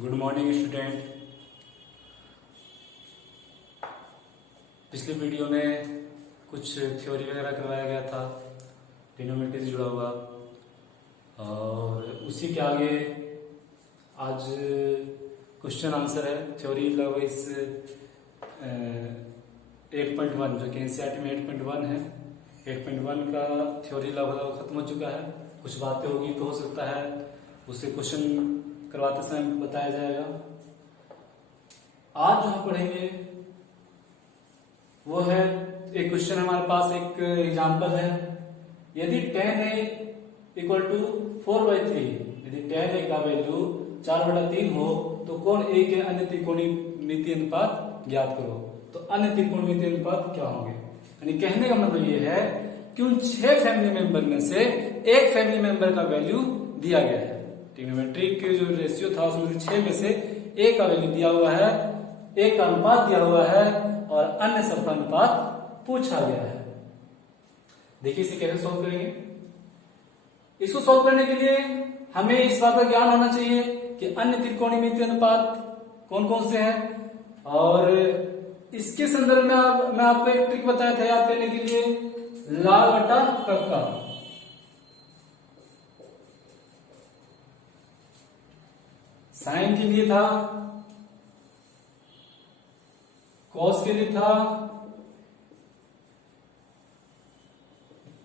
Good morning student. पिछले video में कुछ थ्योरी वगैरह करवाया गया था, ट्रिग्नोमेट्री से जुड़ा हुआ, और उसी के आगे आज क्वेश्चन आंसर है। थ्योरी लगभग इस 8.1 जो कि एनसीईआरटी में 8.1 है, 8.1 का थ्योरी लगभग खत्म हो चुका है। कुछ बातें होगी तो हो सकता है उससे क्वेश्चन करवाते समय बताया जाएगा। आज जो हम पढ़ेंगे वो है एक क्वेश्चन, हमारे पास एक एग्जांपल है। यदि tan a इक्वल टू 4/3, यदि tan a का वैल्यू 4/3 हो तो कोण a के अन्य त्रिकोणमितीय अनुपात ज्ञात करो। तो अन्य त्रिकोणमितीय अनुपात क्या होंगे? यानी कहने का मतलब ये है कि उन 6 फैमिली मेंबर में से एक फैमिली मेंबर का वैल्यू दिया गया है। ट्रिग्नोमेट्रिक जो रेशियो था उसमें से 6 में से एक का वैल्यू दिया हुआ है, एक का अनुपात दिया हुआ है और अन्य सबका अनुपात पूछा गया है। देखिए इसे कैसे सॉल्व करेंगे। इसको सॉल्व करने के लिए हमें इस बात का ज्ञान होना चाहिए कि अन्य त्रिकोणमितीय अनुपात कौन कौन से हैं, और इसके संदर्भ में मैं आपको एक ट्रिक बताया था याद करने के लिए, लाल बटा कक्का। साइन के लिए था, कॉस के लिए था,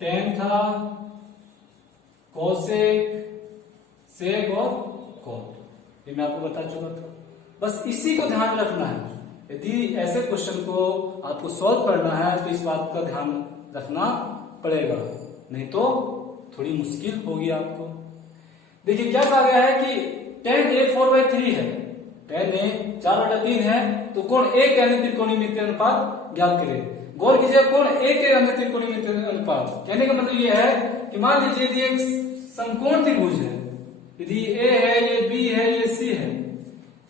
टेन था, कोसेक, सेक और कॉट। ये मैं आपको बता चुका था। बस इसी को ध्यान रखना है। यदि ऐसे क्वेश्चन को आपको सॉल्व करना है तो इस बात का ध्यान रखना पड़ेगा, नहीं तो थोड़ी मुश्किल होगी आपको। देखिए क्या कहा गया है कि tan a 4/3 है, tan a 4/3 है, तो कोण a के अन्य त्रिकोणमितीय अनुपात ज्ञात करें। गौर कीजिए, कोण a के अन्य त्रिकोणमितीय अनुपात कहने का मतलब ये है कि मान लीजिए यदि एक समकोण त्रिभुज है, यदि a है, ये b है, ये c है,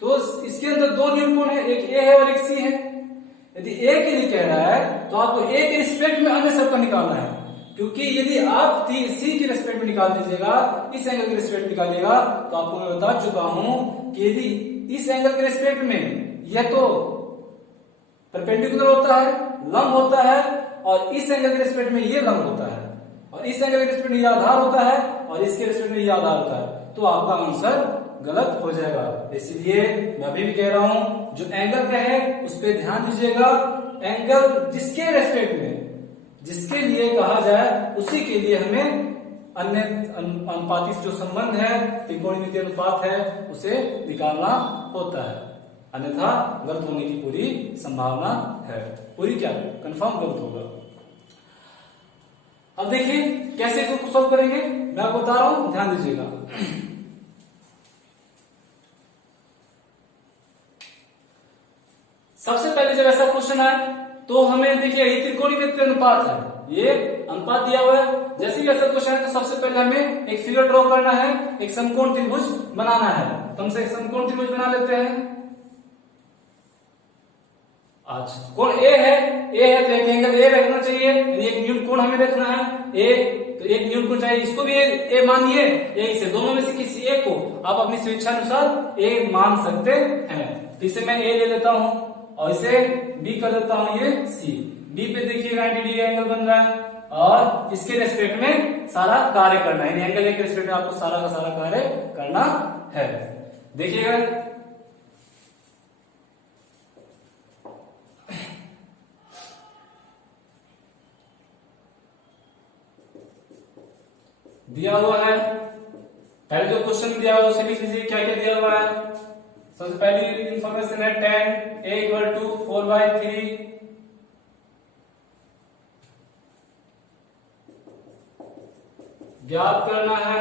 तो इसके अंदर दो निरूपण है, एक a है और एक c है। यदि a के लिए कह रहा है तो आपको a के रिस्पेक्ट में अन्य सबका निकालना है, क्योंकि यदि आप सी की रिस्पेक्ट में निकाल दीजिएगा, इस एंगल के रिस्पेक्ट में निकालिएगा, तो आपको मैं बता चुका हूं कि यदि इस एंगल के रिस्पेक्ट में यह तो परपेंडिकुलर होता है, लंब होता है, और इस एंगल के रिस्पेक्ट में ये लंब होता है, और इस एंगल के रिस्पेक्ट में ये आधार होता है, और इसके रिस्पेक्ट में ये आधार होता है, तो आपका आंसर गलत हो जाएगा। इसलिए मैं अभी भी कह रहा हूं, जो एंगल का है उस पर ध्यान दीजिएगा। एंगल जिसके रेस्पेक्ट में जिसके लिए कहा जाए उसी के लिए हमें अन्य अनुपातिक जो संबंध है, त्रिकोणमितीय अनुपात है, उसे निकालना होता है, अन्यथा गलत होने की पूरी संभावना है। पूरी क्या, कंफर्म गलत होगा। अब देखिए कैसे इसको सॉल्व करेंगे, मैं आपको बता रहा हूं, ध्यान दीजिएगा। सबसे पहले जब ऐसा क्वेश्चन आए तो हमें देखिए ये त्रिकोणमितीय अनुपात है, ये अनुपात दिया हुआ है। जैसे ही ऐसा क्वेश्चन है तो सबसे पहले हमें एक फिगर ड्रॉ करना है, एक समकोण त्रिभुज बनाना है। तो हमसे एक समकोण त्रिभुज बना लेते हैं। आज कोण ए है तो एक एंगल ए रखना चाहिए, एक न्यून कोण हमें रखना है ए, तो एक न्यून कोण चाहिए, इसको भी ए मानिए। एक से दोनों में से किसी एक को आप अपनी स्वेच्छा अनुसार ए मान सकते हैं। तो इसे मैं ए ले लेता हूं और इसे बी कर देता हूं, ये सी। बी पे देखिए 90 डिग्री एंगल बन रहा है, और इसके रेस्पेक्ट में सारा कार्य करना है, एंगल ए के रेस्पेक्ट में आपको सारा का सारा कार्य करना है। देखिएगा दिया हुआ है, पहले जो क्वेश्चन दिया हुआ है उसे लिख लीजिए क्या क्या दिया हुआ है। सबसे पहली इंफॉर्मेशन है tan a इक्वल टू 4/3, ज्ञात करना है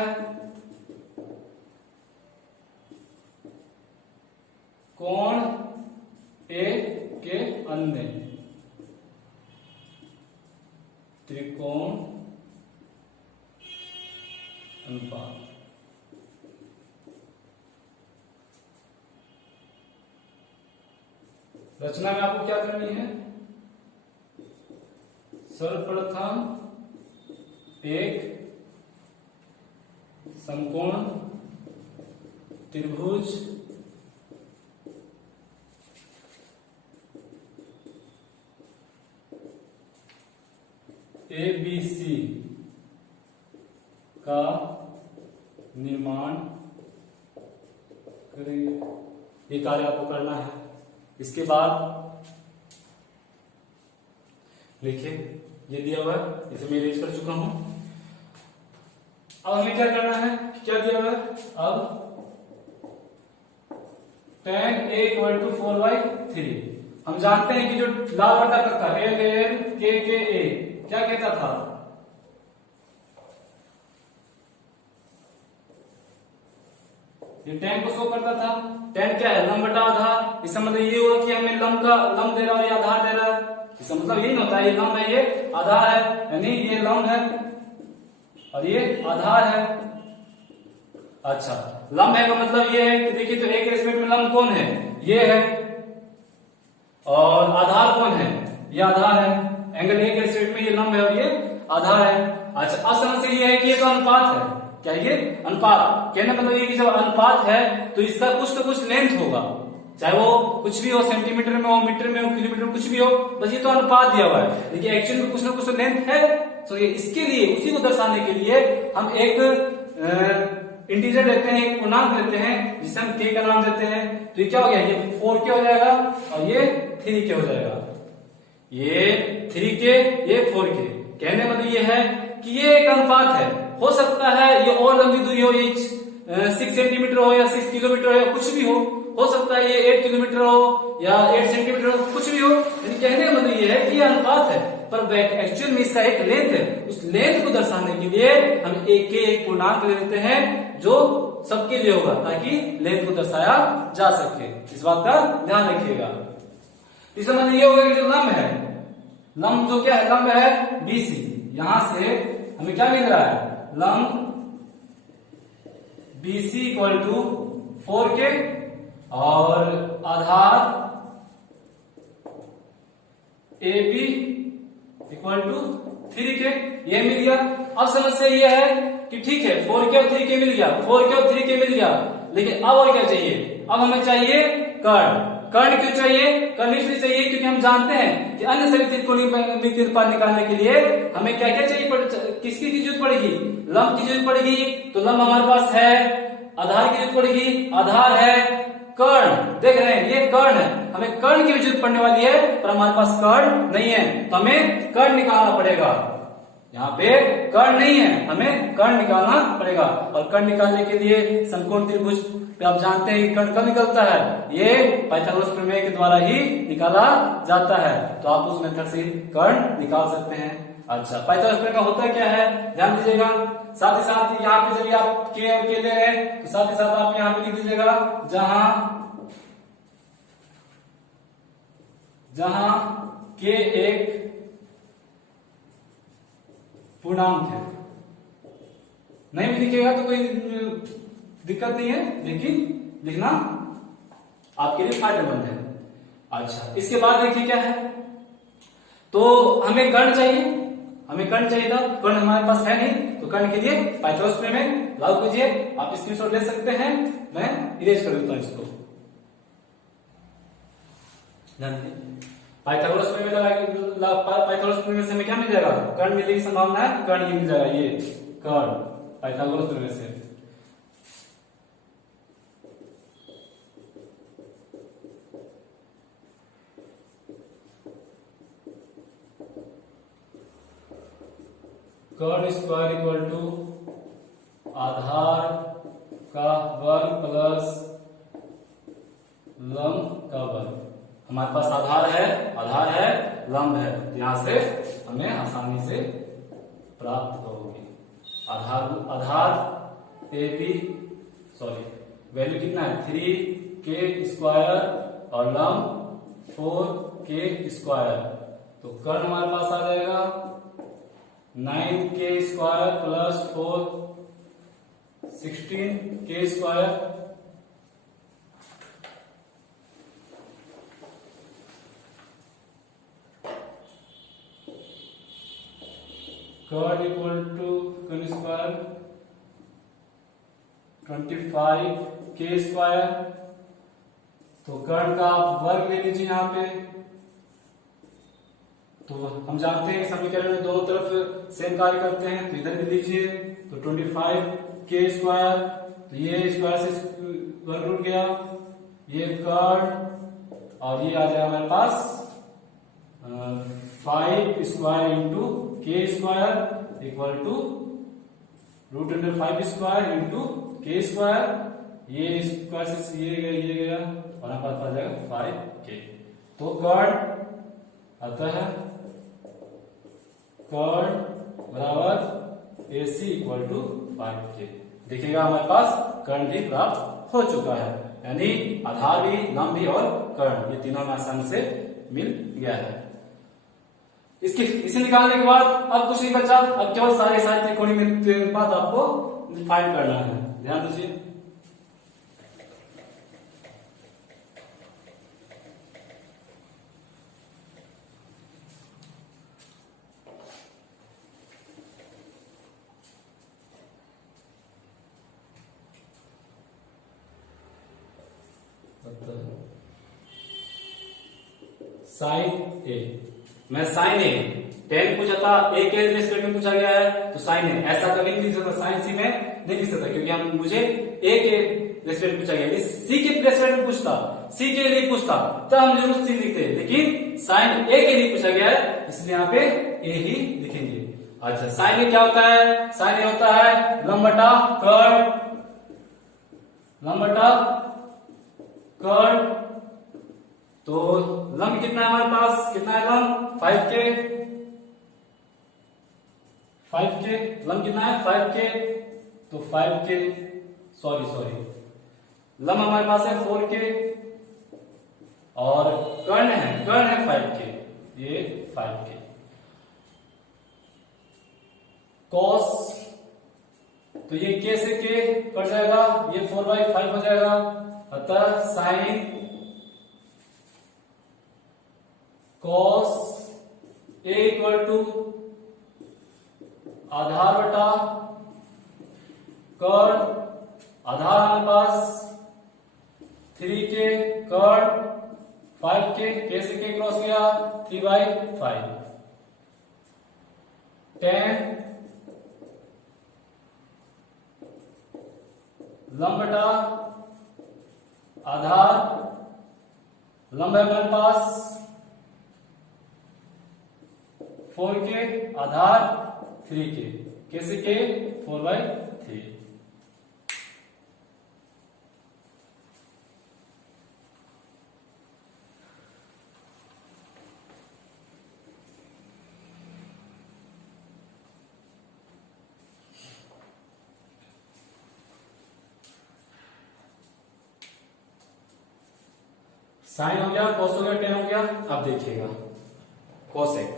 कोण a के अन्य त्रिकोण अनुपात। रचना में आपको क्या करनी है, सर्वप्रथम एक समकोण त्रिभुज निर्माण करेंगे। ये कार्य आपको करना है। इसके बाद लिखिए, ये दिया हुआ है, इसे मैं इरेज कर चुका हूं। अब हमें क्या करना है, क्या दिया हुआ है, अब tan a इक्वल टू 4/3। हम जानते हैं कि जो लाल बटा करता है L L K K A क्या कहता था, ये tan को शो करता था। tan क्या है, लंब बटा आधार। इसका मतलब ये हुआ कि हमें लंब दे रहा है या आधार दे रहा है। इसका मतलब ये नहीं होता ये लंब है ये आधार है, यानी ये लंब है और ये आधार है। अच्छा, लंब है का मतलब ये है कि देखिए तो एक रेस्पेक्ट में लंब कौन है, ये है, और आधार कौन है, ये आधार है। एंगल ए के रेस्पेक्ट में ये लंब है और ये आधार है। अच्छा, अब समस्या ये है कि ये तो अनुपात है। क्या ये अनुपात, कहने मतलब ये कि जब अनुपात है तो इसका कुछ तो कुछ लेंथ होगा, चाहे वो कुछ भी हो, सेंटीमीटर में हो, मीटर में हो, किलोमीटर में, कुछ भी हो, बस ये तो अनुपात दिया हुआ है। लेकिन एक्चुअल में कुछ ना कुछ तो लेंथ है। तो ये इसके लिए, उसी को दर्शाने के लिए हम एक इंटीजर लेते हैं, एक पूर्णांक लेते हैं जिसे हम k का नाम देते हैं। तो ये क्या हो गया, ये 4k हो जाएगा और ये 3k हो जाएगा। ये 3k, ये 4k। कहने मतलब ये है कि ये एक अनुपात है। हो सकता है ये और लंबी दूरी हो, ये 6 सेंटीमीटर हो या 6 किलोमीटर हो या कुछ भी हो सकता है ये 8 किलोमीटर हो या 8 सेंटीमीटर हो, कुछ भी हो। यानी कहने मतलब ये है कि ये अनुपात है, पर एक्चुअल में इसका एक लेंथ है। उस लेंथ को दर्शाने के लिए हम एक पूर्णांक ले लेते हैं जो सबके लिए होगा, ताकि लेंथ को दर्शाया जा सके। इस बात का ध्यान रखिएगा। इसका मतलब ये होगा कि जो लंब है, लंब जो क्या है, लंब है BC। यहां से हमें क्या मिल रहा है, लंब BC इक्वल टू 4k और आधार AB इक्वल टू 3k, ये मिल गया। अब समस्या ये है कि ठीक है 4k और 3k मिल गया, 4k और 3k मिल गया, लेकिन अब और क्या चाहिए, अब हमें चाहिए कर्ण। कर्ण क्यों चाहिए, कर्ण इसलिए चाहिए क्योंकि हम जानते हैं कि अन्य सभी त्रिकोणीय उत्पाद निकालने के लिए हमें क्या क्या चाहिए, किसकी की जरूरत पड़ेगी, लंब की जरूरत पड़ेगी। तो लंब हमारे पास है, आधार की जरूरत पड़ेगी, आधार है, कर्ण देख रहे हैं ये कर्ण है, हमें कर्ण की भी जरूरत पड़ने वाली है, पर हमारे पास कर्ण नहीं है, तो हमें कर्ण निकालना पड़ेगा। यहाँ पे कर्ण नहीं है, हमें कर्ण निकालना पड़ेगा। और कर्ण निकालने के लिए समकोण त्रिभुज पे आप जानते हैं कि कर्ण कब निकलता है, ये पाइथागोरस प्रमेय के द्वारा ही निकाला जाता है। तो आप उस मेथड से कर्ण निकाल सकते हैं। अच्छा, पाइथागोरस प्रमेय का होता क्या है, ध्यान दीजिएगा। साथ ही साथ यहाँ पे जब आप के और के ले रहे हैं तो साथ ही साथ आप यहाँ पे लिख दीजिएगा जहां के एक पूर्णांक है। नहीं भी लिखेगा तो कोई दिक्कत नहीं है, लेकिन लिखना आपके लिए फायदेमंद है। अच्छा, इसके बाद देखिए क्या है, तो हमें कर्ण चाहिए, हमें कर्ण चाहिए था, कर्ण हमारे पास है नहीं, तो कर्ण के लिए पाइथागोरस प्रमेय लागू कीजिए। आप स्क्रीनशॉट ले सकते हैं, मैं इरेज कर देता हूं इसको। पाइथागोरस प्रमेय पाइथागोरस प्रमेय से हमें क्या मिल जाएगा, कर्ण मिलने की संभावना है, कर्ण ये मिल जाएगा, ये कर्ण पाइथागोरस प्रमेय से। कर्ण स्क्वायर इक्वल टू आधार का वर्ग प्लस लंब का वर्ग। हमारे पास आधार है, लंब है, तो यहां से हमें आसानी से प्राप्त होगी। आधार AB वैल्यू कितना है 3k स्क्वायर और लंब 4k स्क्वायर। तो कर्ण हमारे पास आ जाएगा 9k square plus 4 16k square. कर्ण इक्वल टू कर्ण स्क्वायर 25k स्क्वायर। तो कर्ण का आप वर्ग ले लीजिए यहां पे। तो हम जानते हैं कि समीकरण में दोनों तरफ सेम कार्य करते हैं, तो इधर भी लीजिए, तो 25 के स्क्वायर, तो ये स्क्वायर से वर्ग रूट गया, ये कर्ड, और ये आ जाएगा हमारे पास 5 स्क्वायर इंटू के square equal to root under 5 square into के स्क्वायर, ये स्क्वायर से ये गया और हमारे पास आ जाएगा 5k। तो कर्ड आता है कर्ड बराबर AC इक्वल टू 5k। देखिएगा हमारे पास कर्ण भी प्राप्त हो चुका है, यानी आधार भी, लंब भी और कर्ण, ये तीनों में आसानी से मिल गया है। इसे निकालने के बाद अब कुछ नहीं बचा, अब केवल सारे त्रिकोणीय अनुपात आपको फाइंड करना है। ध्यान दीजिए, साइन ए, मैं साइन ए 10 पूछा था, ए के रेस्पेक्ट में पूछा गया है तो साइन ए, ऐसा कभी नहीं लिख सकता, साइन सी में नहीं लिख सकता क्योंकि हम मुझे ए के रेस्पेक्ट पूछा गया, सी के रेस्पेक्ट में पूछता, सी के लिए पूछता तो हम जरूर सी लिखते, लेकिन साइन ए के लिए पूछा गया है इसलिए यहाँ पे ए ही लिखेंगे। अच्छा, साइन ए क्या होता है? साइन ए होता है लंब बटा कर्ड, लंब बटा कर्ड। तो लंब कितना है हमारे पास, कितना है लंब? 5k, 5k लंब कितना है? 5k, तो 5k सॉरी लंब हमारे पास है 4k और कर्ण है 5k, ये 5k। कॉस, तो ये k से k कट जाएगा, ये 4/5 हो जाएगा, अतः sine cos A equal to आधार बटा कर्ड, आधार हमारे पास 3k, कर्ड 5k, k से k क्रॉस किया 3/5, 10 लंब बटा आधार, लंब है हमारे पास 4k, आधार 3k, k से k 4/3। साइन हो गया, कॉस हो गया, टेन हो गया। अब देखिएगा कोसेक,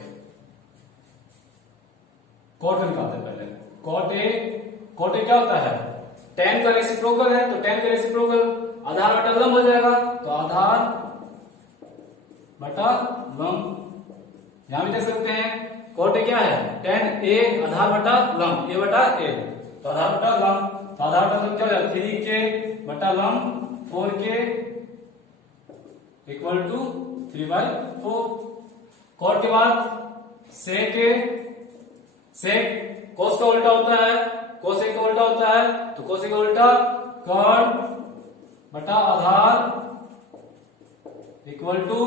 कॉट निकालते पहले। कॉट ए क्या होता है? टेन का रेसिप्रोकल है, तो टेन का रेसिप्रोकल आधार बटा लंब हो जाएगा, तो आधार बटा लंब। यहां भी देख सकते हैं कॉट ए क्या है? टेन ए आधार बटा लंब, ए बटा ए, तो आधार बटा लंब, तो आधार बटा लंब क्या हो जाएगा? 3k बटा लंब 4k इक्वल टू 3/4। कॉट के बाद सेक ए, सेक कोस का उल्टा होता है, कोसेक का उल्टा होता है, तो कोसेक का उल्टा कर्ड बटा आधार इक्वल टू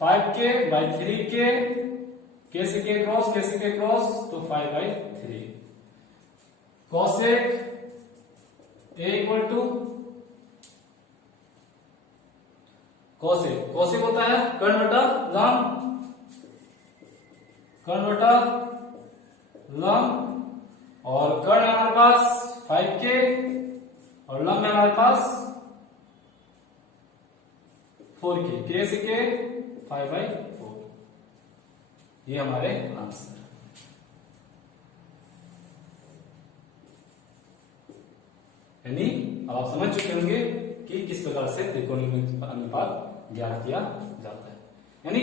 5k/3k, k से k क्रॉस, k से k क्रॉस, तो 5/3। Cosec A equal to cosec, cosec होता है कर्ण बटा लंब, कर्ण बटा लंब, और कर्ण हमारे पास 5k और लंब है हमारे पास 4k, k से k 5/4। ये हमारे आंसर। यानी अब आप समझ चुके होंगे कि किस प्रकार से त्रिकोणीय अनुपात ज्ञात किया जाता है। यानी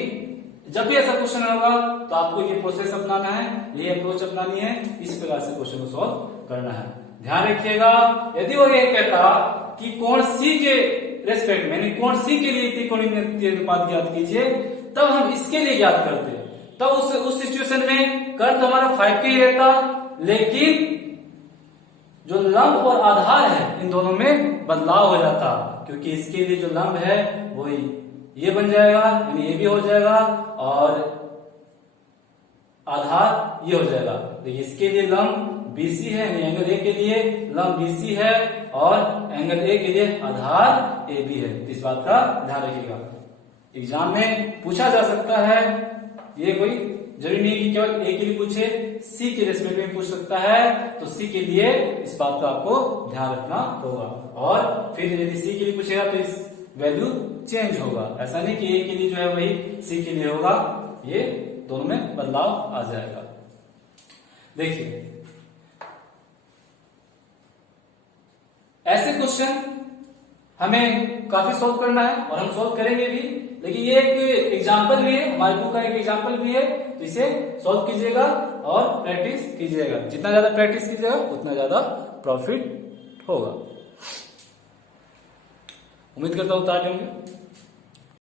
जब भी ऐसा क्वेश्चन होगा तो आपको ये प्रोसेस अपनाना है, ये अप्रोच अपनानी है, इस प्रकार से क्वेश्चन को सॉल्व करना है। ध्यान रखिएगा, यदि वो ये कहता कि कोण सी के रेस्पेक्ट में, यानी कोण सी के लिए त्रिकोणीय अनुपात ज्ञात कीजिए, तब हम इसके लिए ज्ञात करते हैं। तो उस सिचुएशन में कर्ल तो हमारा 5 का ही रहता, लेकिन जो लंब और आधार है इन दोनों में बदलाव हो जाता, क्योंकि इसके लिए जो लंब है वो ये बन जाएगा, यानी ये भी हो जाएगा, और आधार ये हो जाएगा। देखिए इसके लिए लंब BC है, यानी एंगल ए के लिए लंब BC है, और एंगल ए के लिए आधार AB है। इस बात का ध्यान रखिएगा, एग्जाम में पूछा जा सकता है, ये कोई जरूरी नहीं कि केवल ए के लिए पूछे, सी के रेस्पेक्ट में पूछ सकता है, तो सी के लिए इस बात का आपको ध्यान रखना होगा। और फिर यदि सी के लिए पूछेगा तो इस वैल्यू चेंज होगा, ऐसा नहीं कि ए के लिए जो है वही सी के लिए होगा, ये दोनों में बदलाव आ जाएगा। देखिए ऐसे क्वेश्चन हमें काफी सॉल्व करना है और हम सॉल्व करेंगे भी, लेकिन ये एक एग्जाम्पल भी है, हमारे बुक का एक एग्जाम्पल भी है, तो इसे सॉल्व कीजिएगा और प्रैक्टिस कीजिएगा। जितना ज्यादा प्रैक्टिस कीजिएगा उतना ज्यादा प्रॉफिट होगा। उम्मीद करता हूं उतार लेंगे।